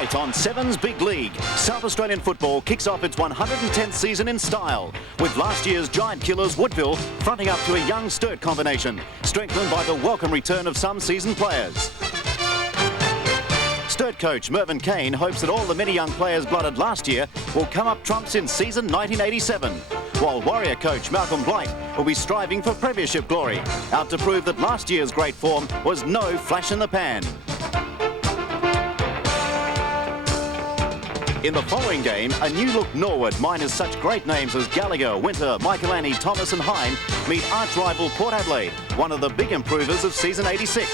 Tonight on Seven's Big League, South Australian football kicks off its 110th season in style, with last year's giant killers Woodville fronting up to a young Sturt combination, strengthened by the welcome return of some seasoned players. Sturt coach Mervyn Kane hopes that all the many young players blooded last year will come up trumps in season 1987, while Warrior coach Malcolm Blight will be striving for premiership glory, out to prove that last year's great form was no flash in the pan. In the following game, a new-look Norwood minus such great names as Gallagher, Winter, Michaelani, Thomas and Hine meet arch-rival Port Adelaide, one of the big improvers of season 86.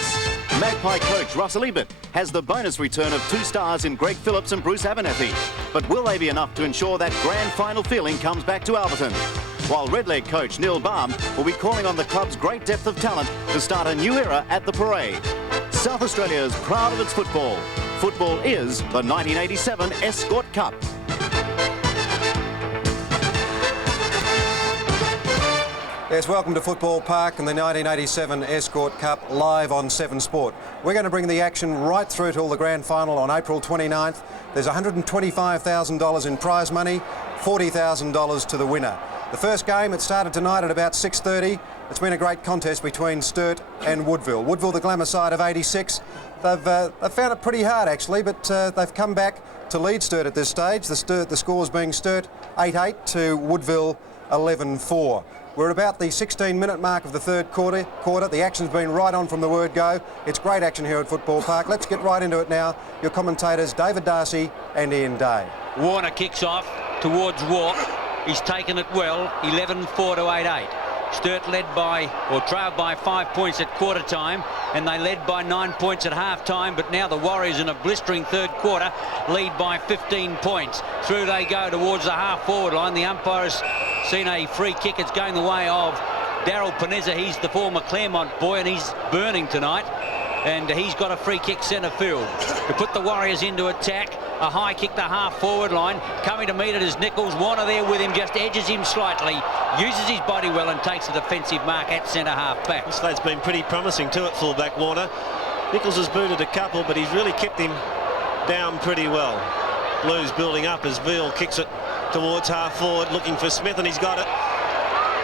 Magpie coach Russell Ebert has the bonus return of 2 stars in Greg Phillips and Bruce Abernethy. But will they be enough to ensure that grand final feeling comes back to Alberton? While Redleg coach Neil Baum will be calling on the club's great depth of talent to start a new era at the parade. South Australia is proud of its football. Football is the 1987 Escort Cup. Yes, welcome to Football Park and the 1987 Escort Cup live on 7 Sport. We're going to bring the action right through till the grand final on April 29th. There's $125,000 in prize money, $40,000 to the winner. The first game, it started tonight at about 6:30. It's been a great contest between Sturt and Woodville. Woodville, the glamour side of 86. They've found it pretty hard, actually, but they've come back to lead Sturt at this stage. The scores being Sturt 8-8 to Woodville 11-4. We're about the 16-minute mark of the third quarter. The action's been right on from the word go. It's great action here at Football Park. Let's get right into it now. Your commentators, David Darcy and Ian Day. Warner kicks off towards Walk. He's taken it well, 11-4 to 8-8. Sturt led by, or trailed by 5 points at quarter time, and they led by 9 points at half time, but now the Warriors in a blistering third quarter lead by 15 points. Through they go towards the half forward line. The umpire has seen a free kick. It's going the way of Daryl Panizza. He's the former Claremont boy and he's burning tonight, and he's got a free kick centre field to put the Warriors into attack. A high kick the half forward line. Coming to meet it is Nichols. Warner there with him, just edges him slightly, uses his body well and takes a defensive mark at centre half back. This lad's been pretty promising too at fullback, Warner. Nichols has booted a couple, but he's really kept him down pretty well. Blues building up as Veal kicks it towards half forward, looking for Smith, and he's got it.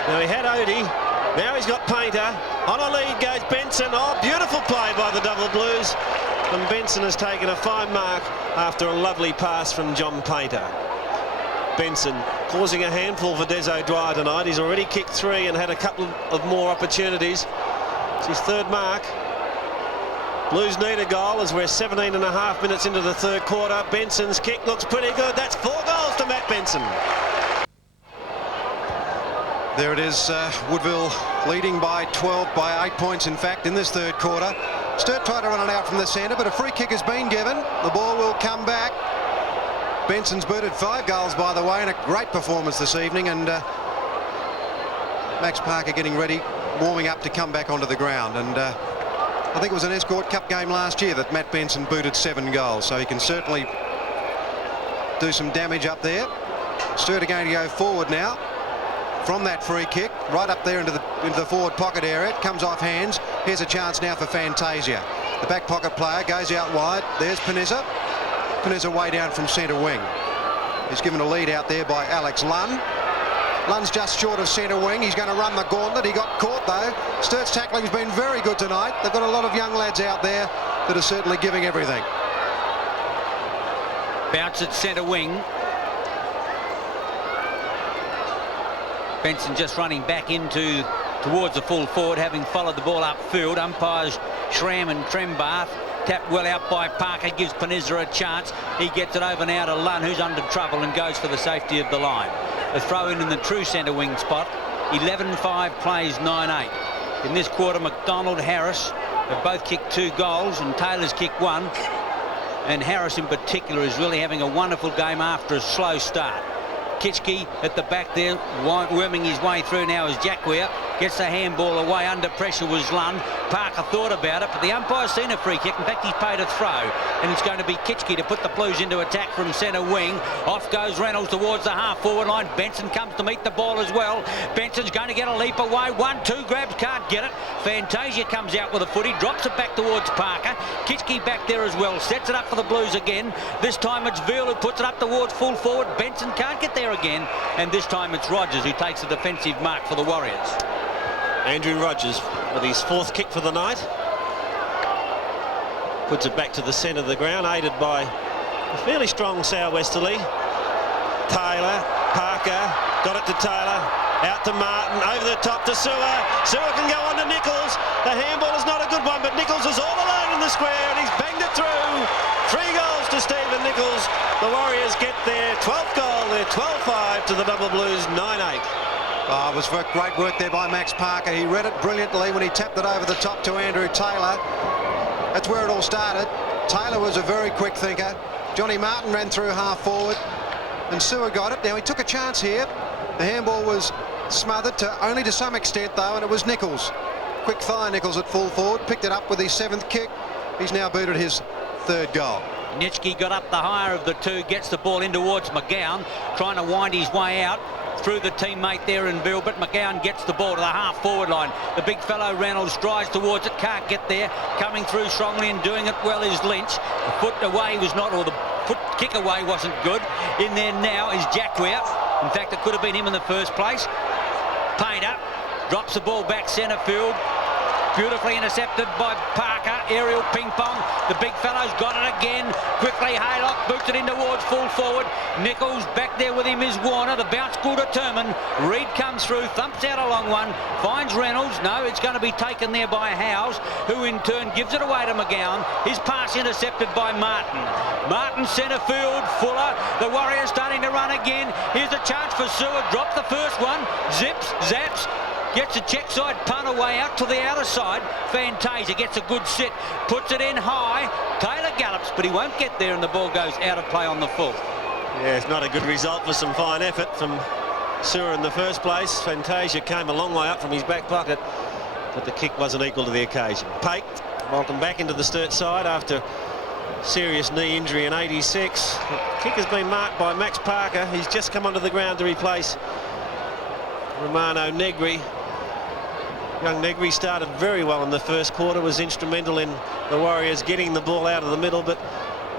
Now he had Odie, now he's got Painter. On a lead goes Benson. Oh, beautiful play by the double Blues. And Benson has taken a fine mark after a lovely pass from John Painter. Benson causing a handful for Des O'Dwyer tonight. He's already kicked 3 and had a couple of more opportunities. It's his third mark. Blues need a goal as we're 17.5 minutes into the third quarter. Benson's kick looks pretty good. That's 4 goals to Matt Benson. There it is, Woodville leading by 12, by 8 points in fact in this third quarter. Sturt tried to run it out from the centre, but a free kick has been given. The ball will come back. Benson's booted 5 goals, by the way, and a great performance this evening. And Max Parker getting ready, warming up to come back onto the ground. And I think it was an Escort Cup game last year that Matt Benson booted 7 goals, so he can certainly do some damage up there. Sturt are going to go forward now from that free kick, right up there into the forward pocket area. It comes off hands. Here's a chance now for Fantasia. The back pocket player goes out wide. There's Panizza. Panizza way down from centre wing. He's given a lead out there by Alex Lunn. Lunn's just short of centre wing. He's going to run the gauntlet. He got caught though. Sturt's tackling's been very good tonight. They've got a lot of young lads out there that are certainly giving everything. Bounce at centre wing. Benson just running back towards the full forward, having followed the ball upfield. Umpires Schramm and Trembath. Tapped well out by Parker, gives Panizza a chance. He gets it over now to Lunn, who's under trouble and goes for the safety of the line. A throw in the true centre wing spot. 11-5 plays 9-8. In this quarter, McDonald, Harris have both kicked 2 goals and Taylor's kicked 1. And Harris in particular is really having a wonderful game after a slow start. Kitschke at the back there, worming his way through now as Jack Weir gets the handball away. Under pressure was Lund. Parker thought about it, but the umpire's seen a free kick. In fact, he's paid a throw, and it's going to be Kitschke to put the Blues into attack from centre wing. Off goes Reynolds towards the half-forward line. Benson comes to meet the ball as well. Benson's going to get a leap away. 1-2 grabs, can't get it. Fantasia comes out with a footy, drops it back towards Parker. Kitschke back there as well, sets it up for the Blues again. This time it's Veal who puts it up towards full forward. Benson can't get there again, and this time it's Rogers who takes a defensive mark for the Warriors. Andrew Rogers with his 4th kick for the night. Puts it back to the centre of the ground, aided by a fairly strong sou'westerly. Taylor, Parker, got it to Taylor, out to Martin, over the top to Sewer. Sewer can go on to Nichols. The handball is not a good one, but Nichols is all alone in the square, and he's banged it through. 3 goals to Stephen Nichols. The Warriors get their 12th goal. They're 12-5 to the Double Blues 9-8. Oh, it was great work there by Max Parker. He read it brilliantly when he tapped it over the top to Andrew Taylor. That's where it all started. Taylor was a very quick thinker. Johnny Martin ran through half forward, and Sewer got it. Now, he took a chance here. The handball was smothered, only to some extent, though, and it was Nichols. Quick fire Nichols at full forward, picked it up with his 7th kick. He's now booted his 3rd goal. Nitschke got up the higher of the two, gets the ball in towards McGowan, trying to wind his way out through the teammate there in Bill, but McGowan gets the ball to the half-forward line. The big fellow Reynolds strides towards it, can't get there. Coming through strongly and doing it well is Lynch. The foot away was not, or the foot kick away wasn't good. In there now is Jacquia. In fact, it could have been him in the first place. Painter drops the ball back centre field. Beautifully intercepted by Parker. Aerial ping pong. The big fellow's got it again. Quickly Haylock boots it in towards full forward. Nichols back there with him is Warner. The bounce will determine. Reid comes through, thumps out a long one, finds Reynolds. No, it's going to be taken there by Howes, who in turn gives it away to McGowan. His pass intercepted by Martin. Martin centre field. Fuller. The Warriors starting to run again. Here's a chance for Sewer. Dropped the first one. Zips, zaps. Gets a check side punt away out to the outer side. Fantasia gets a good sit, puts it in high. Taylor gallops, but he won't get there, and the ball goes out of play on the full. Yeah, it's not a good result for some fine effort from Sewer in the first place. Fantasia came a long way up from his back pocket, but the kick wasn't equal to the occasion. Pate, welcome back into the Sturt side after serious knee injury in '86. The kick has been marked by Max Parker. He's just come onto the ground to replace Romano Negri. Young Negri started very well in the first quarter, was instrumental in the Warriors getting the ball out of the middle, but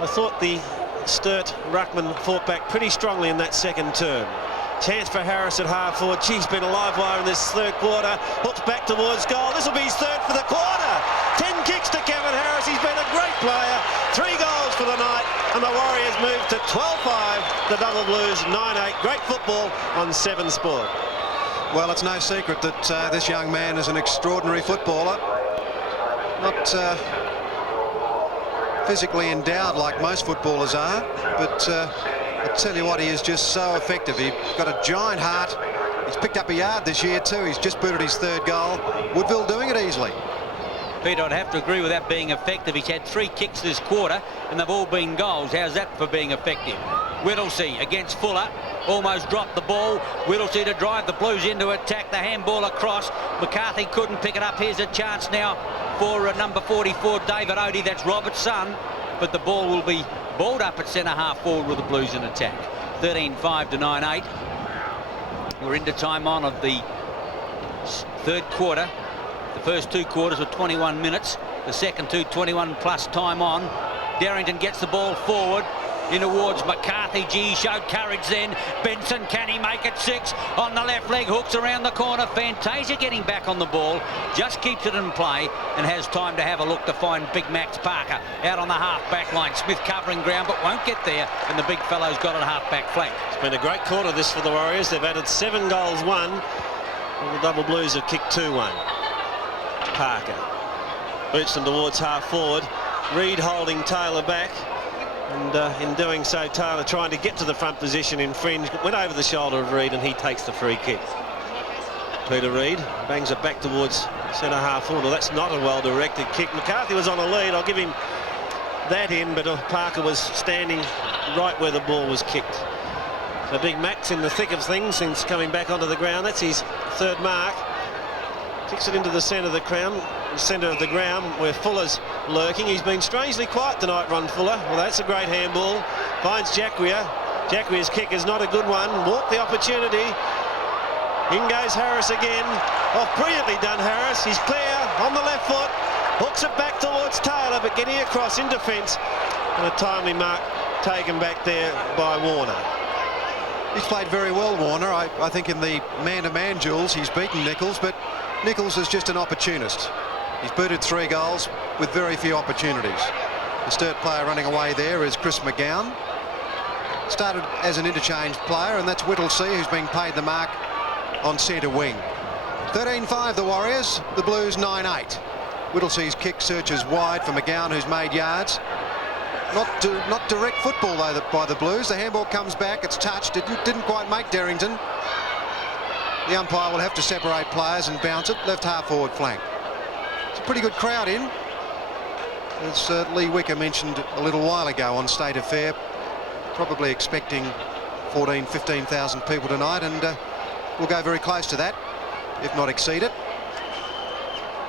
I thought the Sturt ruckman fought back pretty strongly in that second term. Chance for Harris at half forward. He's been a live wire in this 3rd quarter. Hooks back towards goal. This will be his 3rd for the quarter. 10 kicks to Kevin Harris. He's been a great player. 3 goals for the night, and the Warriors move to 12-5. The Double Blues 9-8. Great football on 7 Sport. Well, it's no secret that this young man is an extraordinary footballer. Not physically endowed like most footballers are, but I tell you what, he is just so effective. He's got a giant heart. He's picked up a yard this year too. He's just booted his 3rd goal. Woodville doing it easily. Peter, I'd have to agree with that being effective. He's had 3 kicks this quarter, and they've all been goals. How's that for being effective? Whittlesey against Fuller. Almost dropped the ball. Whittlesey to drive the Blues into attack. The handball across. McCarthy couldn't pick it up. Here's a chance now for number 44, David Odie. That's Robert's son. But the ball will be balled up at centre half forward with the Blues in attack. 13-5 to 9-8. We're into time on of the 3rd quarter. The first 2 quarters were 21 minutes. The second 2, 21 plus time on. Darrington gets the ball forward. In towards McCarthy. He showed courage then. Benson, can he make it 6? On the left leg, hooks around the corner. Fantasia getting back on the ball. Just keeps it in play and has time to have a look to find big Max Parker out on the half-back line. Smith covering ground but won't get there, and the big fellow's got it half-back flank. It's been a great quarter this for the Warriors. They've added 7 goals, 1. And the Double Blues have kicked 2-1. Parker boots them towards half forward. Reid holding Taylor back. And in doing so, Taylor trying to get to the front position in fringe, went over the shoulder of Reid, and he takes the free kick. Peter Reid bangs it back towards centre half forward. Well, that's not a well-directed kick. McCarthy was on a lead. I'll give him that in, but Parker was standing right where the ball was kicked. So Big Max in the thick of things since coming back onto the ground. That's his 3rd mark. Kicks it into the centre of the ground. centre of the ground where Fuller's lurking. He's been strangely quiet tonight, Ron Fuller. Well, that's a great handball. Finds Jacquia. Jacquia's kick is not a good one. Walked the opportunity. In goes Harris again. Oh, brilliantly done, Harris. He's clear on the left foot. Hooks it back towards Taylor, but getting across in defence. And a timely mark taken back there by Warner. He's played very well, Warner. I think in the man-to-man duels he's beaten Nichols, but Nichols is just an opportunist. He's booted 3 goals with very few opportunities. The Sturt player running away there is Chris McGowan. Started as an interchange player, and that's Whittlesea, who's being paid the mark on centre wing. 13-5 the Warriors, the Blues 9-8. Whittlesea's kick searches wide for McGowan, who's made yards. Not direct football though by the Blues. The handball comes back, it's touched, it didn't quite make Derrington. The umpire will have to separate players and bounce it, left half forward flank. It's a pretty good crowd in. As Lee Wicker mentioned a little while ago on State Affair, probably expecting 15,000 people tonight, and we'll go very close to that, if not exceed it.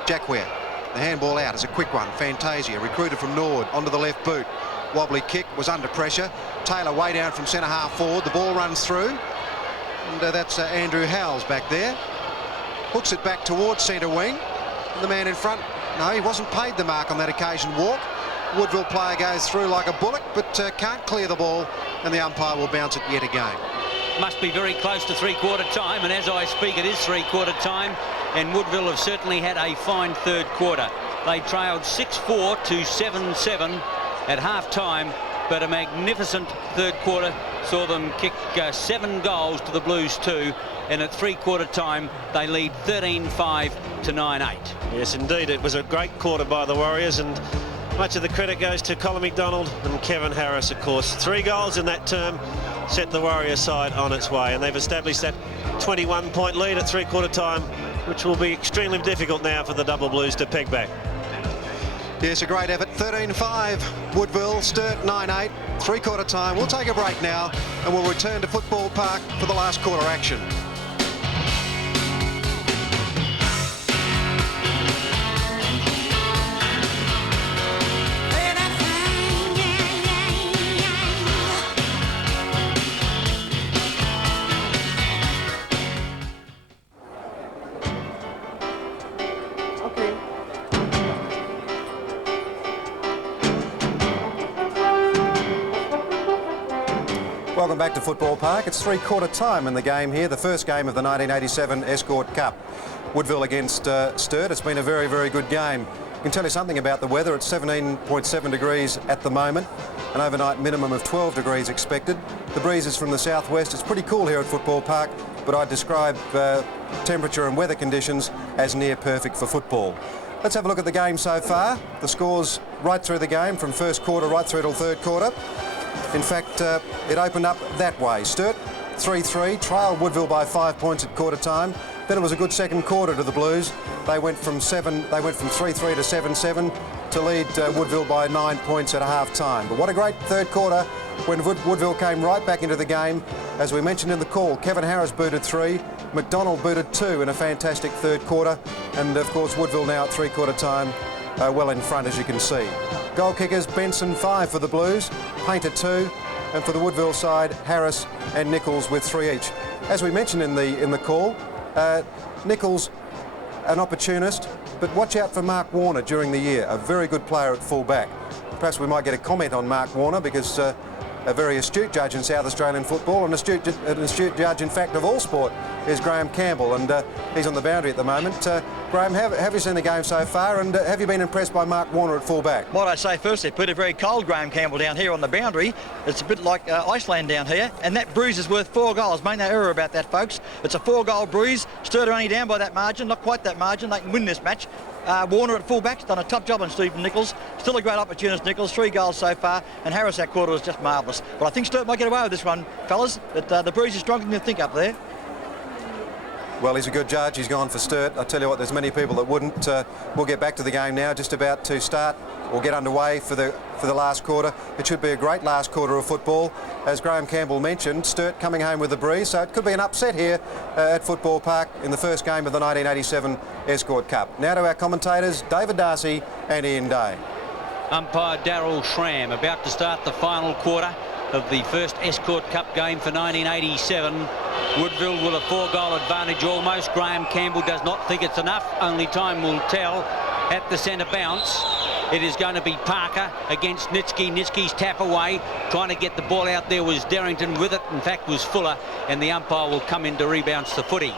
Jacquia, the handball out is a quick one. Fantasia, recruited from Nord, onto the left boot. Wobbly kick, was under pressure. Taylor way down from centre half forward. The ball runs through, and that's Andrew Howells back there. Hooks it back towards centre wing. And the man in front, no, he wasn't paid the mark on that occasion. Walk. Woodville player goes through like a bullock, but can't clear the ball, and the umpire will bounce it yet again. Must be very close to three-quarter time, and as I speak it is three-quarter time, and Woodville have certainly had a fine third quarter. They trailed 6-4 to 7-7 at half-time, but a magnificent third quarter saw them kick 7 goals to the Blues 2, and at three-quarter time they lead 13-5 to 9-8. Yes, indeed, it was a great quarter by the Warriors, and much of the credit goes to Colin McDonald and Kevin Harris, of course. 3 goals in that term set the Warrior side on its way, and they've established that 21-point lead at three-quarter time, which will be extremely difficult now for the Double Blues to peg back. Yes, a great effort. 13-5 Woodville, Sturt 9-8, three-quarter time. We'll take a break now, and we'll return to Football Park for the last quarter action. Welcome back to Football Park. It's three-quarter time in the game here, the first game of the 1987 Escort Cup. Woodville against Sturt. It's been a very, very good game. I can tell you something about the weather. It's 17.7 degrees at the moment, an overnight minimum of 12 degrees expected. The breeze is from the southwest. It's pretty cool here at Football Park, but I'd describe temperature and weather conditions as near perfect for football. Let's have a look at the game so far. The scores right through the game, from first quarter right through till third quarter. In fact, it opened up that way. Sturt 3-3, trailed Woodville by 5 points at quarter time. Then it was a good second quarter to the Blues. They went from 3-3 to 7-7 to lead Woodville by 9 points at half time. But what a great third quarter when Woodville came right back into the game. As we mentioned in the call, Kevin Harris booted 3, McDonald booted 2 in a fantastic third quarter, and of course Woodville now at three-quarter time well in front, as you can see. Goal kickers, Benson 5 for the Blues, Painter 2, and for the Woodville side, Harris and Nichols with 3 each. As we mentioned in the call, Nichols an opportunist, but watch out for Mark Warner during the year, a very good player at full back. Perhaps we might get a comment on Mark Warner, because a very astute judge in South Australian football, an astute judge in fact of all sport, is Graham Campbell, and he's on the boundary at the moment. Graham, have you seen the game so far, and have you been impressed by Mark Warner at full back? Might I say firstly, Peter, very cold Graham Campbell down here on the boundary. It's a bit like Iceland down here, and that bruise is worth 4 goals. Make no error about that, folks. It's a 4-goal bruise. Sturt are only down by that margin, not quite that margin. They can win this match. Warner at full-back's done a top job on Stephen Nichols. Still a great opportunist, Nichols. 3 goals so far, and Harris that quarter was just marvellous. But I think Sturt might get away with this one, fellas. But the bruise is stronger than you think up there. Well, he's a good judge. He's gone for Sturt. I tell you what, there's many people that wouldn't. We'll get back to the game now, just about to start or get underway for the last quarter. It should be a great last quarter of football. As Graham Campbell mentioned, Sturt coming home with the breeze, so it could be an upset here at Football Park in the first game of the 1987 Escort Cup. Now to our commentators, David Darcy and Ian Day. Umpire Darryl Schramm about to start the final quarter of the first Escort Cup game for 1987. Woodville with a 4-goal advantage almost. Graham Campbell does not think it's enough. Only time will tell. At the centre bounce, it is going to be Parker against Nitsky. Nitsky's tap away. Trying to get the ball out there was Derrington with it. In fact, was Fuller. And the umpire will come in to rebounce the footy.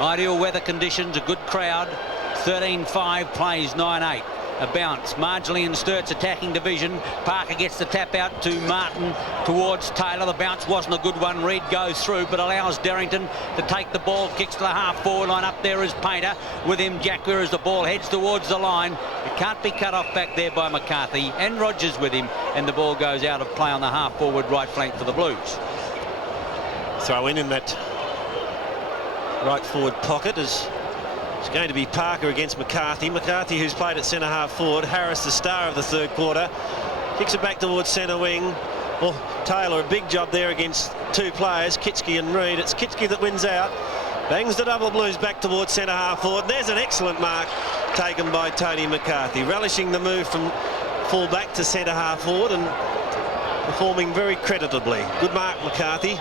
Ideal weather conditions, a good crowd. 13-5 plays 9-8. A bounce marginally in Sturt's attacking division. Parker gets the tap out to Martin towards Taylor. The bounce wasn't a good one. Reid goes through but allows Derrington to take the ball. Kicks to the half-forward line. Up there is Painter. With him Jack Weir as the ball heads towards the line. It can't be cut off back there by McCarthy and Rogers with him, and the ball goes out of play on the half-forward right flank for the Blues. Throw in that right forward pocket is it's going to be Parker against McCarthy. McCarthy, who's played at centre half forward. Harris, the star of the third quarter, kicks it back towards centre wing. Well, Taylor, a big job there against two players, Kitski and Reid. It's Kitski that wins out. Bangs the double Blues back towards centre half forward. There's an excellent mark taken by Tony McCarthy, relishing the move from full back to centre half forward and performing very creditably. Good mark, McCarthy.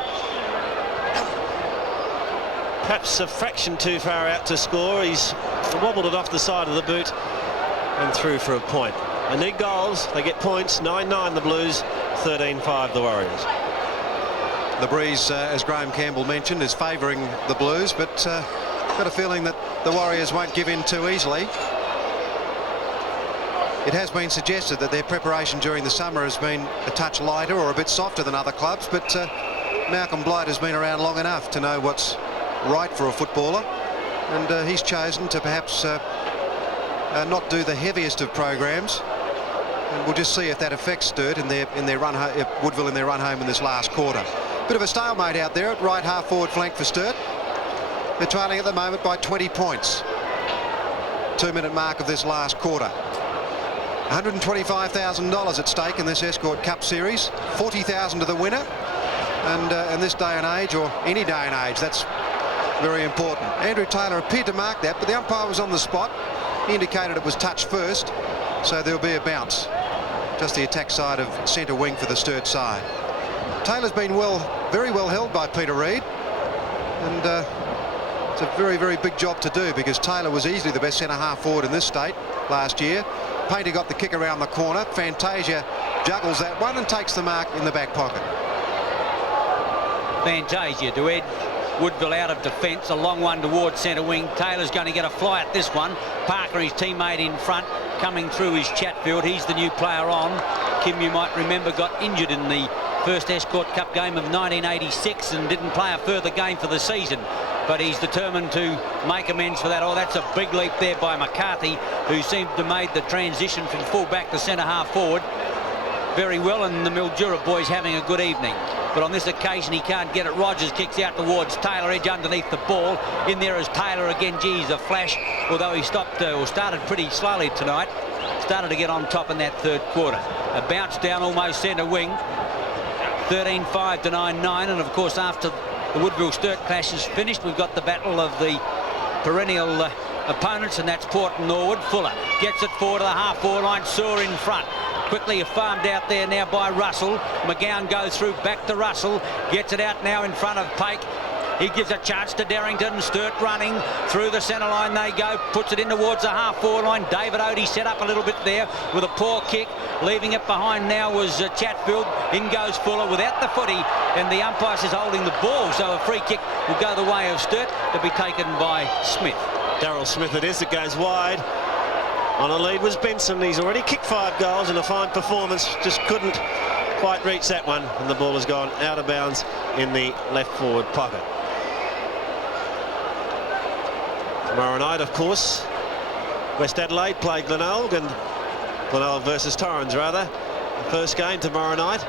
Perhaps a fraction too far out to score. He's wobbled it off the side of the boot and through for a point. They need goals. They get points. 9-9 the Blues, 13-5 the Warriors. The breeze, as Graham Campbell mentioned, is favouring the Blues, but got a feeling that the Warriors won't give in too easily. It has been suggested that their preparation during the summer has been a touch lighter or a bit softer than other clubs, but Malcolm Blight has been around long enough to know what's right for a footballer, and he's chosen to perhaps not do the heaviest of programs, and we'll just see if that affects Sturt in their run Woodville in their run home in this last quarter. Bit of a stalemate out there at right half forward flank for Sturt. They're trailing at the moment by 20 points. 2-minute mark of this last quarter. $125,000 at stake in this Escort Cup series. 40,000 to the winner, and in this day and age, or any day and age, that's very important. Andrew Taylor appeared to mark that, but the umpire was on the spot. He indicated it was touch first, so there'll be a bounce. Just the attack side of centre wing for the Sturt side. Taylor's been very well held by Peter Reid, and it's a very, very big job to do, because Taylor was easily the best centre half forward in this state last year. Painter got the kick around the corner. Fantasia juggles that one and takes the mark in the back pocket. Fantasia to Ed Woodville out of defence, a long one towards centre wing. Taylor's going to get a fly at this one. Parker, his teammate in front, coming through his Chatfield. He's the new player on. Kim, you might remember, got injured in the first Escort Cup game of 1986 and didn't play a further game for the season, but he's determined to make amends for that. Oh, that's a big leap there by McCarthy, who seemed to have made the transition from full back to centre half forward very well, and the Mildura boys having a good evening. But on this occasion he can't get it. Rogers kicks out towards Taylor, edge underneath the ball. In there is Taylor again. Geez, a flash, although he stopped or started pretty slowly tonight. Started to get on top in that third quarter. A bounce down almost centre wing. 13-5 to 9-9, and of course after the Woodville Sturt clash is finished, we've got the battle of the perennial opponents, and that's Port and Norwood. Fuller gets it forward to the half-forward line. Sewer in front. Quickly farmed out there now by Russell. McGowan goes through back to Russell. Gets it out now in front of Pake. He gives a chance to Derrington. Sturt running through the centre line. They go. Puts it in towards the half-forward line. David Odie set up a little bit there with a poor kick. Leaving it behind now was Chatfield. In goes Fuller without the footy, and the umpire is holding the ball, so a free kick will go the way of Sturt, to be taken by Smith. Darryl Smith it is that goes wide. On a lead was Benson. He's already kicked 5 goals in a fine performance. Just couldn't quite reach that one, and the ball has gone out of bounds in the left forward pocket. Tomorrow night, of course, West Adelaide play Glenelg, and Glenelg versus Torrens, rather. The first game tomorrow night.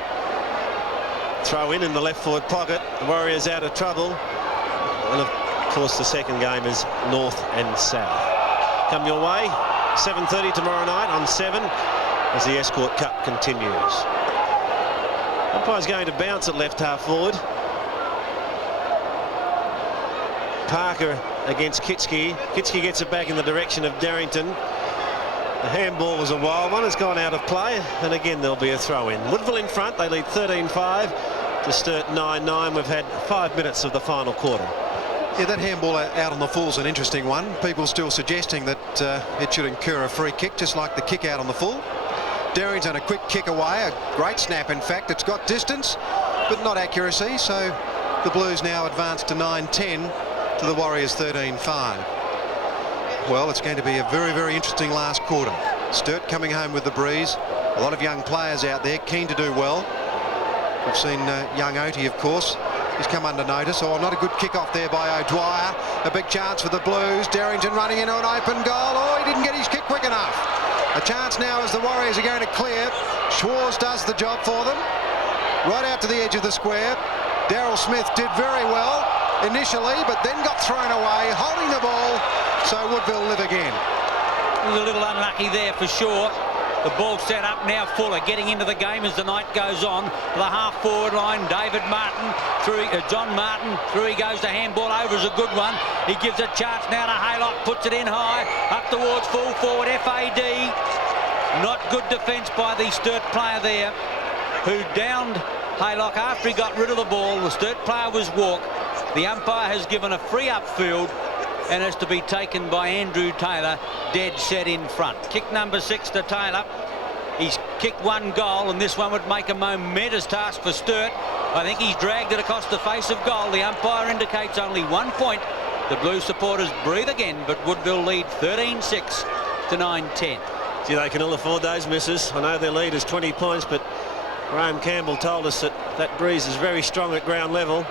Throw in the left forward pocket. The Warriors out of trouble. And of course, the second game is north and south. Come your way, 7:30 tomorrow night on 7 as the Escort Cup continues. Umpire's going to bounce at left half forward. Parker against Kitski. Kitski gets it back in the direction of Darrington. The handball was a wild one. It's gone out of play, and again there'll be a throw-in. Woodville in front. They lead 13-5 to Sturt 9-9. We've had 5 minutes of the final quarter. Yeah, that handball out on the full is an interesting one. People still suggesting that it should incur a free kick, just like the kick out on the full. Darrington a quick kick away, a great snap in fact. It's got distance but not accuracy, so the Blues now advance to 9-10 to the Warriors 13-5. Well, it's going to be a very, very interesting last quarter. Sturt coming home with the breeze. A lot of young players out there keen to do well. We've seen young Oti, of course. He's come under notice. Oh, not a good kick-off there by O'Dwyer. A big chance for the Blues. Darrington running into an open goal. Oh, he didn't get his kick quick enough. A chance now as the Warriors are going to clear. Schwarz does the job for them. Right out to the edge of the square. Daryl Smith did very well initially, but then got thrown away, holding the ball. So Woodville live again. He was a little unlucky there for sure. The ball set up now. Fuller getting into the game as the night goes on. The half-forward line, David Martin through, John Martin through. He goes. The handball over is a good one. He gives a chance now to Haylock, puts it in high, up towards full forward. FAD. Not good defence by the Sturt player there, who downed Haylock after he got rid of the ball. The Sturt player was walk. The umpire has given a free upfield, and is to be taken by Andrew Taylor, dead set in front. Kick number 6 to Taylor. He's kicked 1 goal, and this one would make a momentous task for Sturt. I think he's dragged it across the face of goal. The umpire indicates only 1 point. The Blue supporters breathe again, but Woodville lead 13-6 to 9-10. Gee, they can ill afford those misses. I know their lead is 20 points, but Graham Campbell told us that that breeze is very strong at ground level.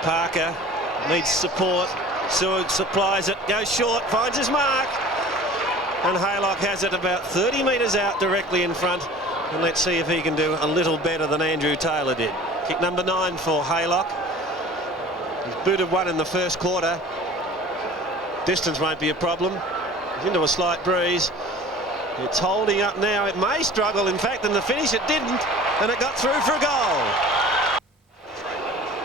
Parker needs support. Seward supplies it, goes short, finds his mark, and Haylock has it about 30 metres out directly in front, and let's see if he can do a little better than Andrew Taylor did. Kick number 9 for Haylock. He's booted 1 in the first quarter. Distance won't be a problem. He's into a slight breeze. It's holding up now. It may struggle, in fact, in the finish it didn't, and it got through for a goal.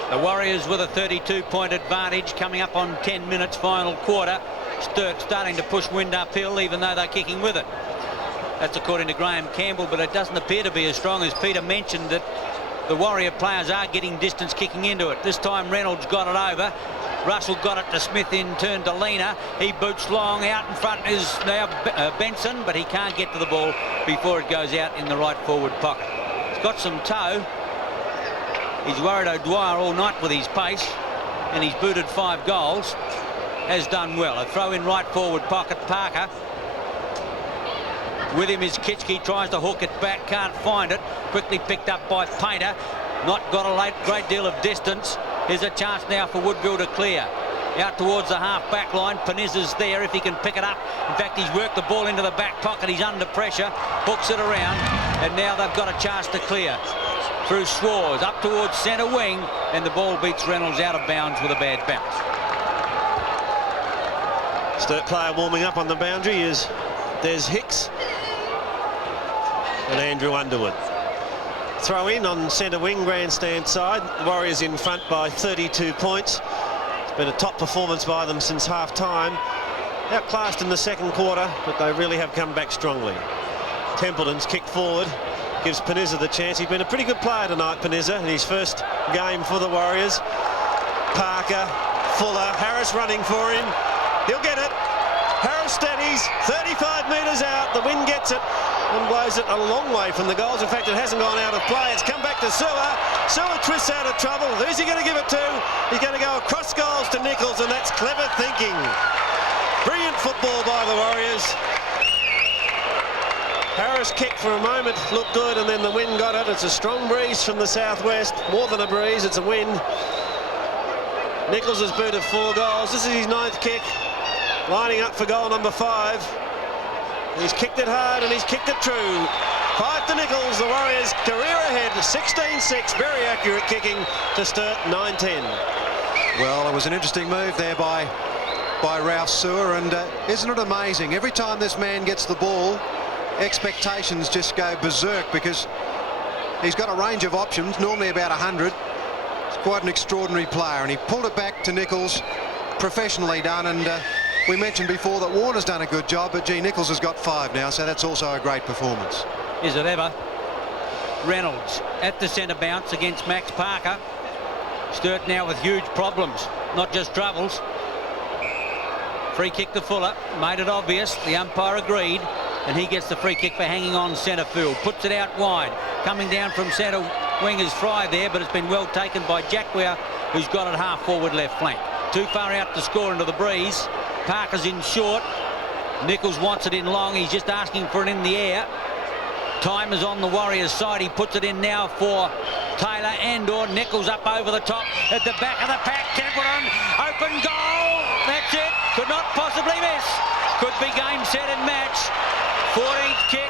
The Warriors with a 32-point advantage coming up on 10 minutes final quarter. Sturt starting to push wind uphill, even though they're kicking with it. That's according to Graham Campbell, but it doesn't appear to be as strong as Peter mentioned, that the Warrior players are getting distance kicking into it. This time Reynolds got it over. Russell got it to Smith, in turn to Lena. He boots long. Out in front is now Benson, but he can't get to the ball before it goes out in the right forward pocket. He's got some toe. He's worried O'Dwyer all night with his pace, and he's booted 5 goals. Has done well. A throw in right forward pocket. Parker. With him is Kitski, tries to hook it back, can't find it. Quickly picked up by Painter. Not got a great deal of distance. Here's a chance now for Woodville to clear. Out towards the half-back line. Paniza's there if he can pick it up. In fact, he's worked the ball into the back pocket. He's under pressure. Hooks it around, and now they've got a chance to clear. Through Schwarz, up towards centre wing, and the ball beats Reynolds out of bounds with a bad bounce. Sturt player warming up on the boundary is Des Hicks and Andrew Underwood. Throw in on centre wing, grandstand side. The Warriors in front by 32 points. It's been a top performance by them since half time. Outclassed in the second quarter, but they really have come back strongly. Templeton's kicked forward. Gives Paniza the chance. He's been a pretty good player tonight, Paniza, in his first game for the Warriors. Parker, Fuller, Harris running for him. He'll get it. Harris steadies, 35 metres out. The wind gets it and blows it a long way from the goals. In fact, it hasn't gone out of play. It's come back to Sewer. Sewer twists out of trouble. Who's he going to give it to? He's going to go across goals to Nichols, and that's clever thinking. Brilliant football by the Warriors. Harris kicked for a moment, looked good, and then the wind got it. It's a strong breeze from the southwest. More than a breeze, it's a wind. Nichols has booted 4 goals. This is his 9th kick. Lining up for goal number 5. He's kicked it hard and he's kicked it true. 5 to Nichols. The Warriors career ahead. 16-6. Very accurate kicking to Sturt. 9-10. Well, it was an interesting move there by Ralph Sewer, and isn't it amazing? Every time this man gets the ball, expectations just go berserk, because he's got a range of options, normally about 100. He's quite an extraordinary player, and he pulled it back to Nichols, professionally done. And we mentioned before that Warner's done a good job, but gee, Nichols has got 5 now, so that's also a great performance. Is it ever? Reynolds at the centre bounce against Max Parker. Sturt now with huge problems, not just troubles. Free kick to Fuller, made it obvious. The umpire agreed, and he gets the free kick for hanging on centre field. Puts it out wide. Coming down from centre wing is Fry there, but it's been well taken by Jackware, who's got it half forward left flank. Too far out to score into the breeze. Parker's in short. Nichols wants it in long. He's just asking for it in the air. Time is on the Warriors' side. He puts it in now for Taylor and/or Nichols up over the top at the back of the pack. Templeton, open goal. That's it. Could not possibly miss. Could be game, set and match. 14th kick,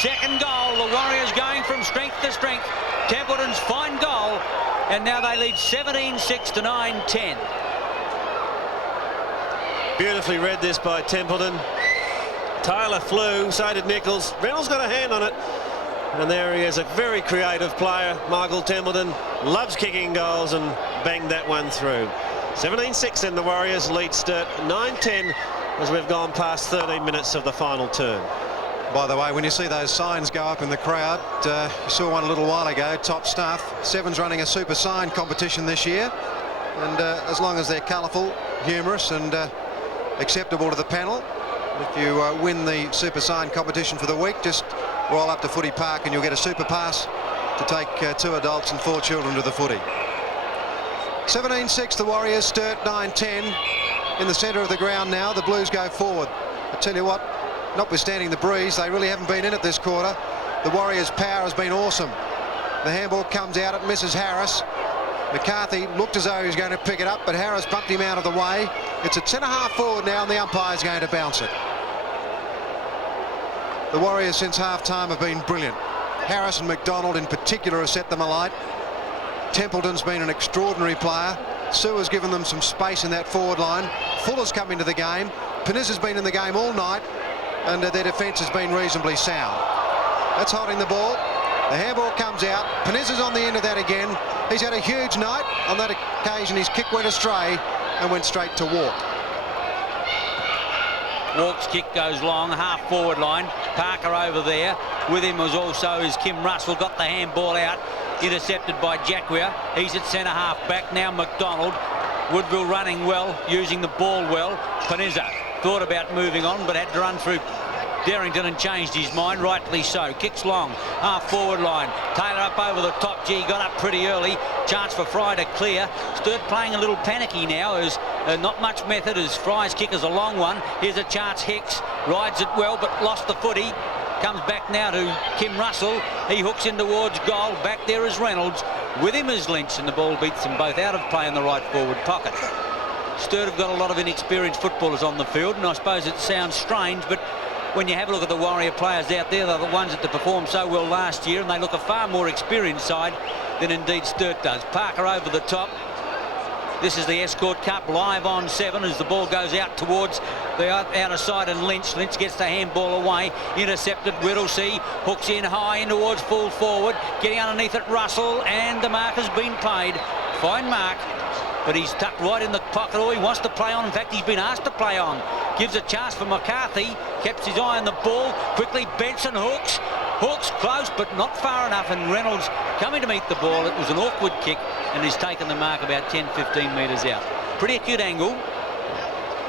second goal. The Warriors going from strength to strength. Templeton's fine goal, and now they lead 17-6 to 9-10. Beautifully read this by Templeton. Taylor flew, so did Nichols. Reynolds got a hand on it. And there he is, a very creative player. Michael Templeton loves kicking goals and banged that one through. 17-6 in the Warriors lead Sturt. 9-10 as we've gone past 13 minutes of the final term. By the way, when you see those signs go up in the crowd, you saw one a little while ago, top stuff. Seven's running a super sign competition this year. And as long as they're colourful, humorous and acceptable to the panel, if you win the super sign competition for the week, just roll up to Footy Park and you'll get a super pass to take 2 adults and 4 children to the footy. 17-6 the Warriors, Sturt 9-10. In the centre of the ground now, the Blues go forward. I tell you what, notwithstanding the breeze, they really haven't been in it this quarter. The Warriors' power has been awesome. The handball comes out, it misses Harris. McCarthy looked as though he was going to pick it up, but Harris bumped him out of the way. It's at centre-half forward now, and the umpire's going to bounce it. The Warriors since half-time have been brilliant. Harris and McDonald in particular have set them alight. Templeton's been an extraordinary player. Sewer's given them some space in that forward line. Fuller's come into the game. Panizza's been in the game all night, and their defence has been reasonably sound. That's holding the ball. The handball comes out. Panizza's on the end of that again. He's had a huge night. On that occasion, his kick went astray and went straight to Walk. Walk's kick goes long, half forward line. Parker over there. With him was also is Kim Russell. Got the handball out. Intercepted by Jackware. He's at centre half back now. McDonald. Woodville running well, using the ball well. Panizza thought about moving on, but had to run through Darrington and changed his mind, rightly so. Kicks long, half forward line. Taylor up over the top. Gee, got up pretty early. Chance for Fry to clear. Sturt playing a little panicky now, as not much method, as Fry's kick is a long one. Here's a chance. Hicks rides it well, but lost the footy. Comes back now to Kim Russell. He hooks in towards goal. Back there is Reynolds. With him is Lynch, and the ball beats them both out of play in the right forward pocket. Sturt have got a lot of inexperienced footballers on the field, and I suppose it sounds strange, but when you have a look at the Warrior players out there, they're the ones that performed so well last year, and they look a far more experienced side than indeed Sturt does. Parker over the top. This is the Escort Cup live on 7 as the ball goes out towards the outer side, and Lynch gets the handball away. Intercepted. Whittlesey hooks in high in towards full forward. Getting underneath it, Russell, and the mark has been paid. Fine mark, but he's tucked right in the pocket. All he wants to play on. In fact, he's been asked to play on. Gives a chance for McCarthy. Keeps his eye on the ball. Quickly Benson hooks. Hooks close, but not far enough. And Reynolds coming to meet the ball. It was an awkward kick, and he's taken the mark about 10-15 metres out. Pretty acute angle.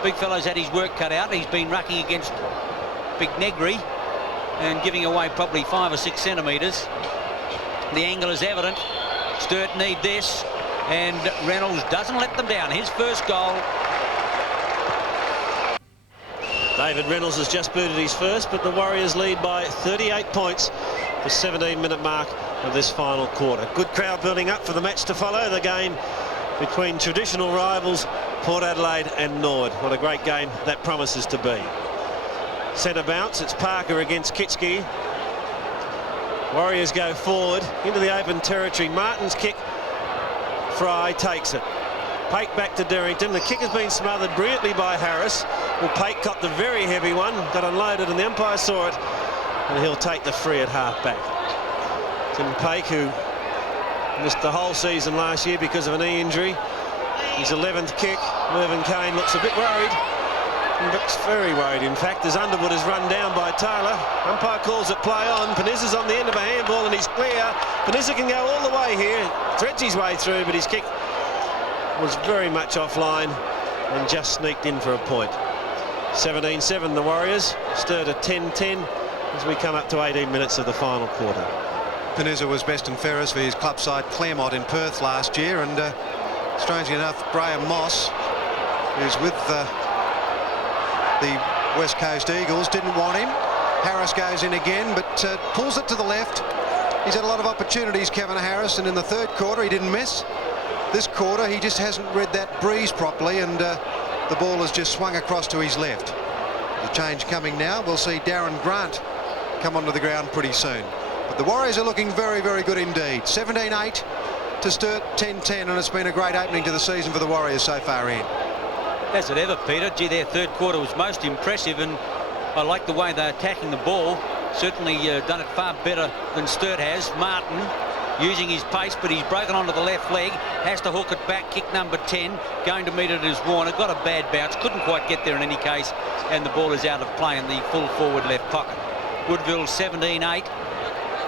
Big fellow's had his work cut out. He's been rucking against Big Negri and giving away probably 5 or 6 centimetres. The angle is evident. Sturt need this, and Reynolds doesn't let them down. His first goal. David Reynolds has just booted his first, but the Warriors lead by 38 points. The 17-minute mark of this final quarter. Good crowd building up for the match to follow. The game between traditional rivals Port Adelaide and Nord. What a great game that promises to be. Centre bounce. It's Parker against Kitski. Warriors go forward into the open territory. Martin's kick. Fry takes it. Pate back to Derrington. The kick has been smothered brilliantly by Harris. Well, Pate got the very heavy one, got unloaded, and the umpire saw it, and he'll take the free at half-back. Tim Pate, who missed the whole season last year because of an knee injury. His 11th kick. Mervyn Kane looks a bit worried. He looks very worried, in fact, as Underwood is run down by Taylor. Umpire calls it play on. Panizza's on the end of a handball and he's clear. Panizza can go all the way here. Threads his way through, but his kick was very much offline and just sneaked in for a point. 17-7 the Warriors. Sturt at 10-10 as we come up to 18 minutes of the final quarter. Panizza was best and fairest for his club side Claremont in Perth last year, and strangely enough, Graham Moss, who's with the West Coast Eagles, didn't want him. Harris goes in again, but pulls it to the left. He's had a lot of opportunities, Kevin Harris, and in the third quarter he didn't miss. This quarter he just hasn't read that breeze properly, and the ball has just swung across to his left. The change coming now. We'll see Darren Grant come onto the ground pretty soon. But the Warriors are looking very, very good indeed. 17-8 to Sturt, 10-10, and it's been a great opening to the season for the Warriors so far in. Has it ever, Peter? Gee, their third quarter was most impressive, and I like the way they're attacking the ball. Certainly done it far better than Sturt has. Martin using his pace, but he's broken onto the left leg, has to hook it back. Kick number 10, going to meet it as Warner. Got a bad bounce, couldn't quite get there in any case, and the ball is out of play in the full forward left pocket. Woodville 17-8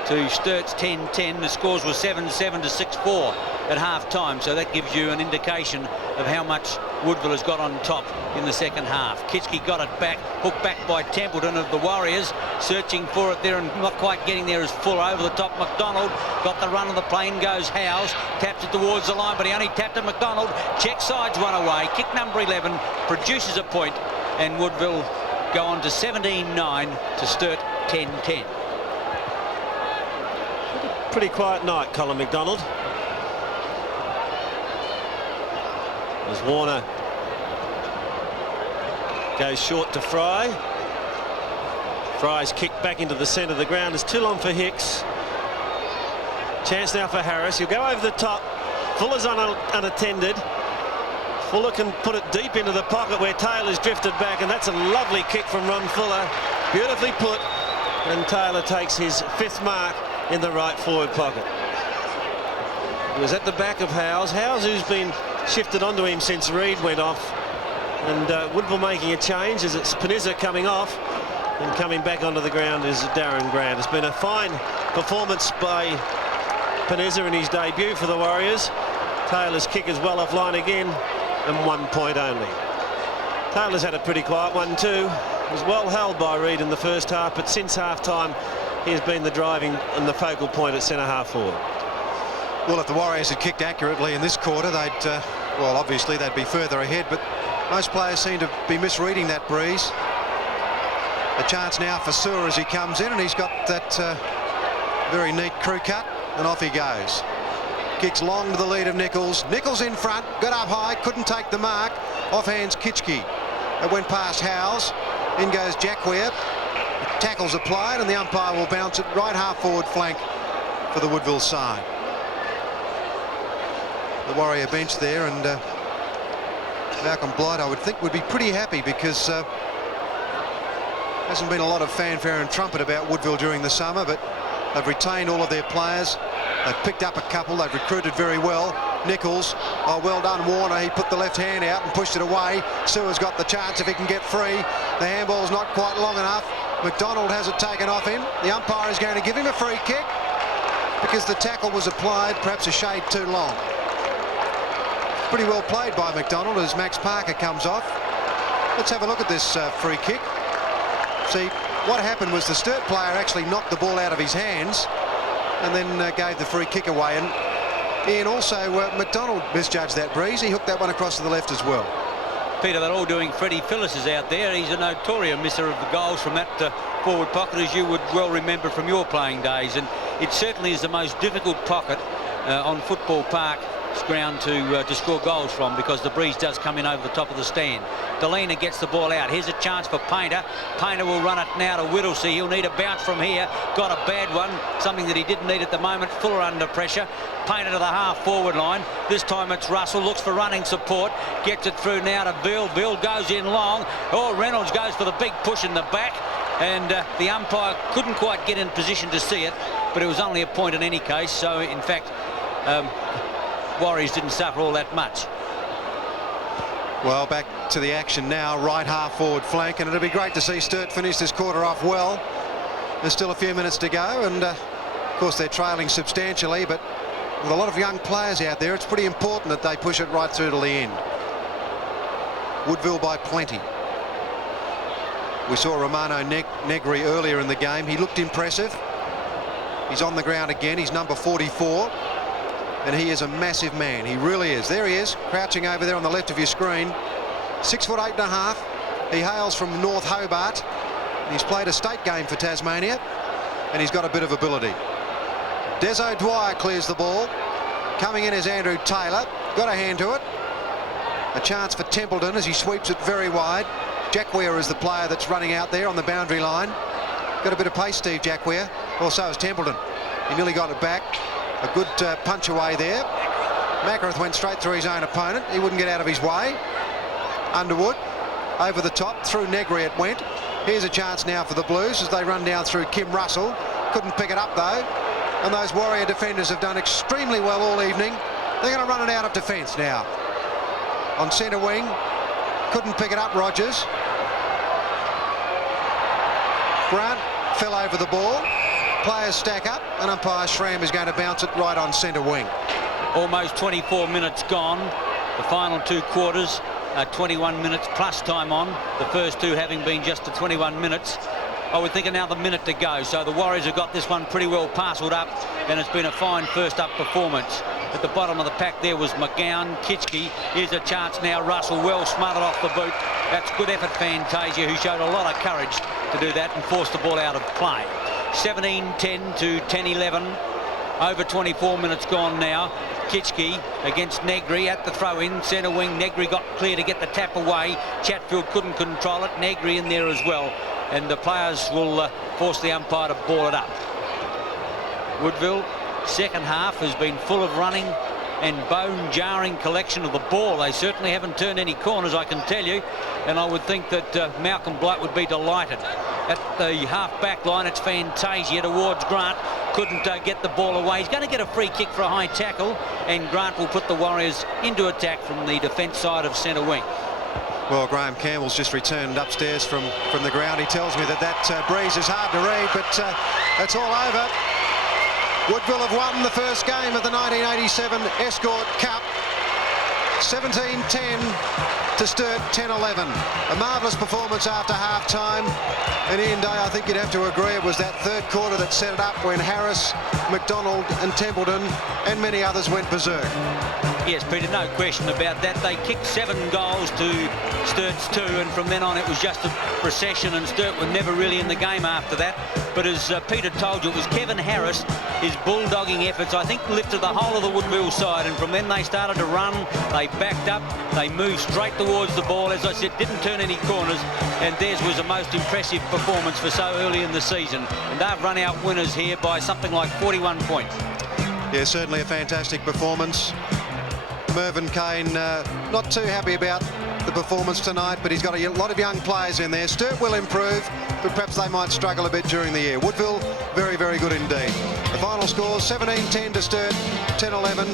to Sturt's 10-10. The scores were 7-7 to 6-4 at half-time, so that gives you an indication of how much Woodville has got on top in the second half. Kitschke got it back, hooked back by Templeton of the Warriors, searching for it there and not quite getting there as full over the top. McDonald got the run of the plane, goes Howes, taps it towards the line, but he only tapped it. McDonald, check sides one away. Kick number 11 produces a point, and Woodville go on to 17-9 to Sturt 10-10. Pretty quiet night, Colin McDonald. As Warner goes short to Fry. Fry's kicked back into the centre of the ground. It's too long for Hicks. Chance now for Harris. He'll go over the top. Fuller's unattended. Fuller can put it deep into the pocket where Taylor's drifted back, and that's a lovely kick from Ron Fuller. Beautifully put, and Taylor takes his 5th mark in the right forward pocket. He was at the back of Howes. Howes, who's been shifted onto him since Reed went off, and Woodville making a change as it's Panizza coming off, and coming back onto the ground is Darren Grant. It's been a fine performance by Panizza in his debut for the Warriors. Taylor's kick is well offline again, and 1 point only. Taylor's had a pretty quiet one too. He was well held by Reed in the first half, but since half-time he has been the driving and the focal point at centre-half forward. Well, if the Warriors had kicked accurately in this quarter, they'd, well, obviously they'd be further ahead, but most players seem to be misreading that breeze. A chance now for Sewer as he comes in, and he's got that very neat crew cut, and off he goes. Kicks long to the lead of Nichols. Nichols in front, got up high, couldn't take the mark. Offhands Kitschke. It went past Howes. In goes Jackware. Tackles applied, and the umpire will bounce it right half forward flank for the Woodville side. The Warrior bench there, and Malcolm Blight, I would think, would be pretty happy, because hasn't been a lot of fanfare and trumpet about Woodville during the summer, but they've retained all of their players. They've picked up a couple. They've recruited very well. Nichols, oh, well done Warner. He put the left hand out and pushed it away. Sewer's got the chance if he can get free. The handball's not quite long enough. McDonald has it taken off him. The umpire is going to give him a free kick because the tackle was applied perhaps a shade too long. Pretty well played by McDonald as Max Parker comes off. Let's have a look at this free kick. See, what happened was the Sturt player actually knocked the ball out of his hands and then gave the free kick away. And Ian, also McDonald misjudged that breeze. He hooked that one across to the left as well. Peter, they're all doing Freddie Phillips is out there. He's a notorious misser of the goals from that forward pocket, as you would well remember from your playing days. And it certainly is the most difficult pocket on Football Park ground to score goals from, because the breeze does come in over the top of the stand. Delena gets the ball out. Here's a chance for Painter. Painter will run it now to Whittlesey. He'll need a bounce from here. Got a bad one, something that he didn't need at the moment. Fuller under pressure. Painter to the half-forward line. This time it's Russell. Looks for running support. Gets it through now to Ville. Ville goes in long. Oh, Reynolds goes for the big push in the back. And the umpire couldn't quite get in position to see it, but it was only a point in any case. So, in fact, Warriors didn't suffer all that much. Well, back to the action now, right half-forward flank, and it'll be great to see Sturt finish this quarter off well. There's still a few minutes to go, and of course they're trailing substantially, but with a lot of young players out there, it's pretty important that they push it right through to the end. Woodville by plenty. We saw Romano Negri earlier in the game. He looked impressive. He's on the ground again. He's number 44. And he is a massive man. He really is. There he is, crouching over there on the left of your screen. 6'8.5". He hails from North Hobart. He's played a state game for Tasmania. And he's got a bit of ability. Deso Dwyer clears the ball. Coming in is Andrew Taylor. Got a hand to it. A chance for Templeton as he sweeps it very wide. Jackware is the player that's running out there on the boundary line. Got a bit of pace, Steve Jackware. Also is Templeton. He nearly got it back. A good punch away there. Macareth went straight through his own opponent. He wouldn't get out of his way. Underwood over the top, through Negri it went. Here's a chance now for the Blues as they run down through Kim Russell. Couldn't pick it up though. And those Warrior defenders have done extremely well all evening. They're going to run it out of defence now. On centre wing, couldn't pick it up, Rogers. Grant fell over the ball. Players stack up, and umpire Schramm is going to bounce it right on centre wing. Almost 24 minutes gone. The final two quarters are 21 minutes plus time on. The first two having been just to 21 minutes. I would think another minute to go. So the Warriors have got this one pretty well parcelled up, and it's been a fine first up performance. At the bottom of the pack there was McGowan, Kitschke. Here's a chance now. Russell well smothered off the boot. That's good effort, Fantasia, who showed a lot of courage to do that and forced the ball out of play. 17-10 to 10-11. Over 24 minutes gone now. Kitschke against Negri at the throw-in. Centre wing, Negri got clear to get the tap away. Chatfield couldn't control it. Negri in there as well. And the players will force the umpire to ball it up. Woodville, second half, has been full of running and bone-jarring collection of the ball. They certainly haven't turned any corners, I can tell you. And I would think that Malcolm Blight would be delighted. At the half-back line, it's Fantasia towards Grant. Couldn't get the ball away. He's going to get a free kick for a high tackle, and Grant will put the Warriors into attack from the defence side of centre wing. Well, Graham Campbell's just returned upstairs from the ground. He tells me that breeze is hard to read, but it's all over. Woodville have won the first game of the 1987 Escort Cup. 17-10 to Sturt, 10-11. A marvellous performance after half-time. And Ian Day, I think you'd have to agree, it was that third quarter that set it up when Harris, McDonald and Templeton and many others went berserk. Yes, Peter, no question about that. They kicked 7 goals to Sturt's 2, and from then on it was just a procession, and Sturt were never really in the game after that. But as Peter told you, it was Kevin Harris, his bulldogging efforts, I think, lifted the whole of the Woodville side, and from then they started to run, they backed up, they moved straight towards the ball. As I said, didn't turn any corners, and theirs was a most impressive performance for so early in the season. And they've run out winners here by something like 41 points. Yeah, certainly a fantastic performance. Mervyn Kane not too happy about the performance tonight, but he's got a lot of young players in there. Sturt will improve, but perhaps they might struggle a bit during the year. Woodville, very, very good indeed. The final score, 17-10 to Sturt, 10-11.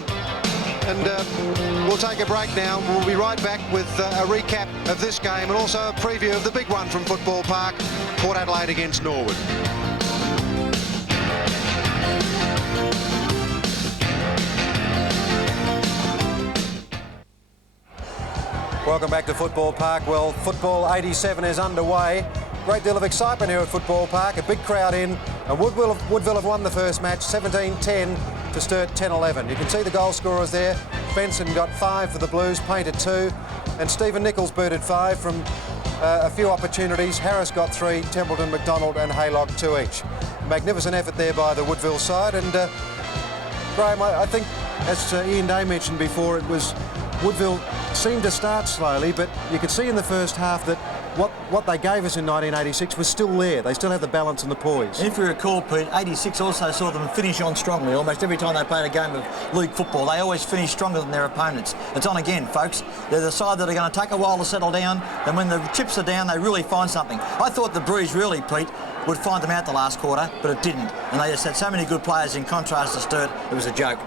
And we'll take a break now. We'll be right back with a recap of this game and also a preview of the big one from Football Park, Port Adelaide against Norwood. Welcome back to Football Park. Well, Football 87 is underway. Great deal of excitement here at Football Park. A big crowd in. And Woodville have won the first match, 17-10 to Sturt, 10-11. You can see the goal scorers there. Benson got 5 for the Blues, Painter 2, and Stephen Nichols booted 5 from a few opportunities. Harris got 3, Templeton, McDonald and Haylock 2 each. Magnificent effort there by the Woodville side, and Graham, I think as Ian Day mentioned before, it was Woodville seemed to start slowly, but you could see in the first half that what they gave us in 1986 was still there. They still had the balance and the poise. And if you recall, Pete, 86 also saw them finish on strongly. Almost every time they played a game of league football, they always finish stronger than their opponents. It's on again, folks. They're the side that are going to take a while to settle down. Then when the chips are down, they really find something. I thought the Breeze really, Pete, would find them out the last quarter, but it didn't. And they just had so many good players in contrast to Sturt, it was a joke.